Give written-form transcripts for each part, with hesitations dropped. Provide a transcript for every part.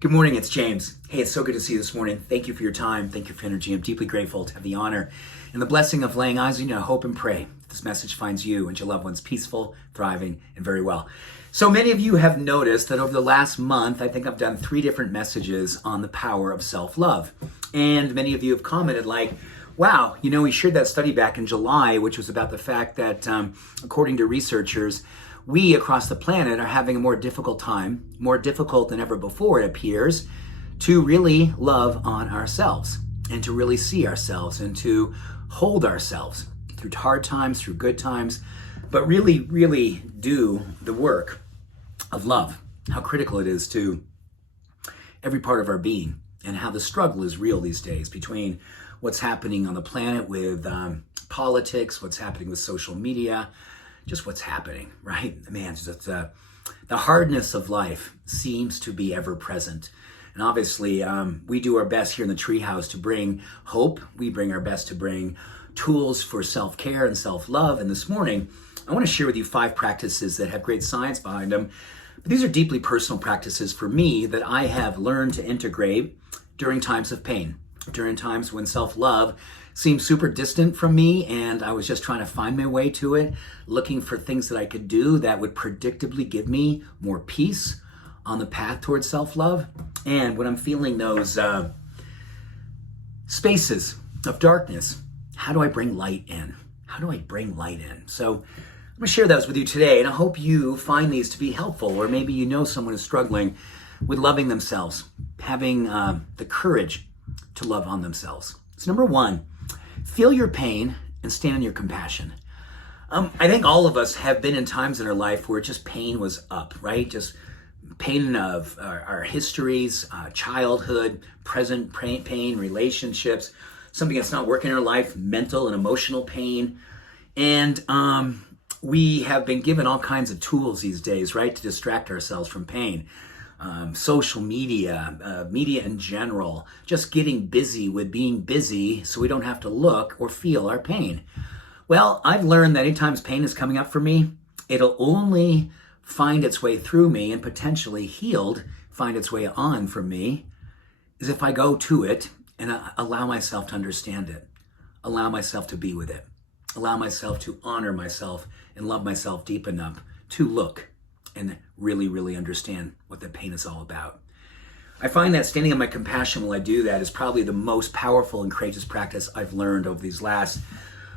Good morning, it's James. Hey, it's so good to see you this morning. Thank you for your time. Thank you for your energy. I'm deeply grateful to have the honor and the blessing of laying eyes on you. I hope and pray that this message finds you and your loved ones peaceful, thriving, and very well. So many of you have noticed that over the last month, I think I've done 3 different messages on the power of self-love. And many of you have commented like, wow, we shared that study back in July, which was about the fact that according to researchers, we across the planet are having a more difficult time, more difficult than ever before, it appears, to really love on ourselves and to really see ourselves and to hold ourselves through hard times, through good times, but really do the work of love. How critical it is to every part of our being and how the struggle is real these days between what's happening on the planet with politics, what's happening with social media, just what's happening, right? Man, just, the hardness of life seems to be ever present. And obviously, we do our best here in the Treehouse to bring hope. We bring our best to bring tools for self-care and self-love. And this morning, I want to share with you 5 practices that have great science behind them. But these are deeply personal practices for me that I have learned to integrate during times of pain, during times when self-love seemed super distant from me and I was just trying to find my way to it, looking for things that I could do that would predictably give me more peace on the path towards self-love. And when I'm feeling those spaces of darkness, how do I bring light in? How do I bring light in? So I'm going to share those with you today, and I hope you find these to be helpful, or maybe you know someone who's struggling with loving themselves, having the courage to love on themselves. So number 1, feel your pain and stand in your compassion. I think all of us have been in times in our life where just pain was up, right? Just pain of our histories, childhood, present pain, relationships, something that's not working in our life, mental and emotional pain. And we have been given all kinds of tools these days, right, to distract ourselves from pain. Social media, media in general, just getting busy with being busy so we don't have to look or feel our pain. Well, I've learned that anytime pain is coming up for me, it'll only find its way through me and potentially healed, find its way on from me, is if I go to it and allow myself to understand it, allow myself to be with it, allow myself to honor myself and love myself deep enough to look and really understand what the pain is all about. I find that standing in my compassion while I do that is probably the most powerful and courageous practice I've learned over these last,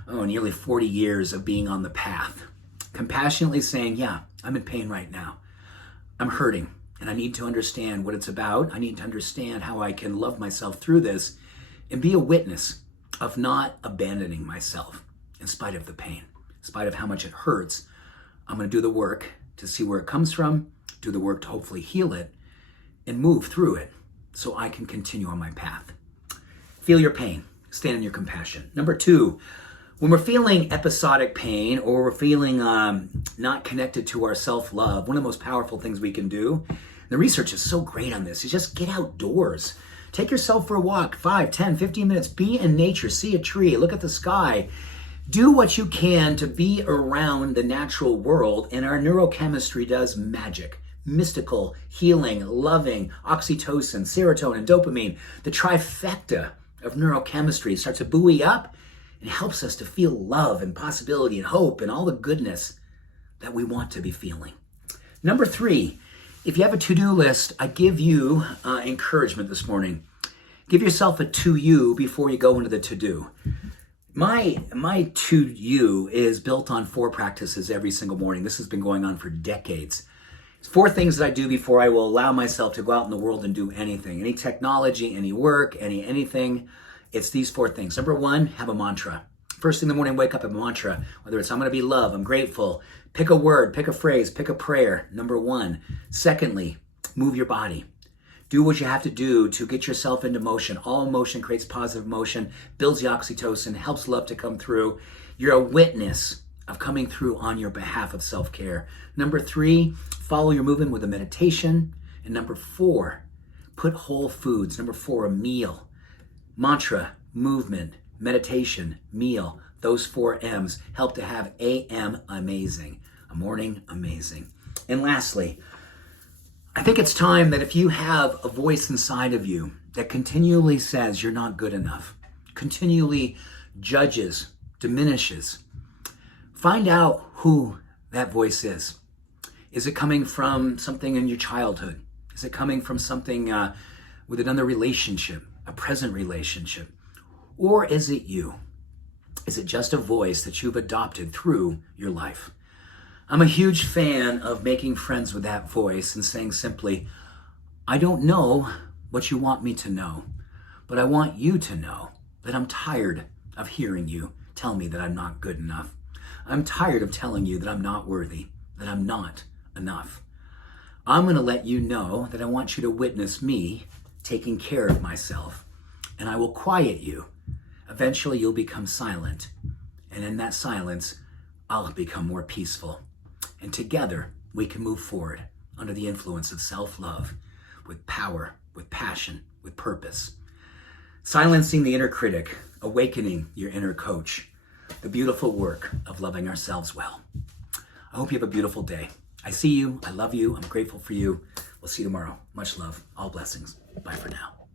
nearly 40 years of being on the path. Compassionately saying, yeah, I'm in pain right now. I'm hurting, and I need to understand what it's about. I need to understand how I can love myself through this and be a witness of not abandoning myself in spite of the pain, in spite of how much it hurts. I'm going to do the work to see where it comes from, do the work to hopefully heal it, and move through it so I can continue on my path. Feel your pain, stand in your compassion. Number 2, when we're feeling episodic pain or we're feeling not connected to our self-love, one of the most powerful things we can do, the research is so great on this, is just get outdoors. Take yourself for a walk, 5, 10, 15 minutes, be in nature, see a tree, look at the sky. Do what you can to be around the natural world, and our neurochemistry does magic. Mystical, healing, loving, oxytocin, serotonin, dopamine. The trifecta of neurochemistry starts to buoy up and helps us to feel love and possibility and hope and all the goodness that we want to be feeling. Number 3, if you have a to-do list, I give you encouragement this morning. Give yourself a to-you before you go into the to-do. My to-you is built on 4 practices every single morning. This has been going on for decades. It's 4 things that I do before I will allow myself to go out in the world and do anything. Any technology, any work, anything. It's these 4 things. Number 1, have a mantra. First thing in the morning, wake up, have a mantra. Whether it's I'm going to be love, I'm grateful. Pick a word, pick a phrase, pick a prayer. Number 1. Secondly, move your body. Do what you have to do to get yourself into motion. All motion creates positive emotion, builds the oxytocin, helps love to come through. You're a witness of coming through on your behalf of self-care. Number 3, follow your movement with a meditation. And number 4, put whole foods. Number 4, a meal. Mantra, movement, meditation, meal. Those 4 M's help to have AM amazing, a morning amazing. And lastly, I think it's time that if you have a voice inside of you that continually says you're not good enough, continually judges, diminishes, find out who that voice is. Is it coming from something in your childhood? Is it coming from something with another relationship, a present relationship? Or is it you? Is it just a voice that you've adopted through your life? I'm a huge fan of making friends with that voice and saying simply, I don't know what you want me to know, but I want you to know that I'm tired of hearing you tell me that I'm not good enough. I'm tired of telling you that I'm not worthy, that I'm not enough. I'm going to let you know that I want you to witness me taking care of myself, and I will quiet you. Eventually you'll become silent, and in that silence, I'll become more peaceful. And together, we can move forward under the influence of self-love, with power, with passion, with purpose. Silencing the inner critic, awakening your inner coach, the beautiful work of loving ourselves well. I hope you have a beautiful day. I see you, I love you, I'm grateful for you. We'll see you tomorrow. Much love, all blessings. Bye for now.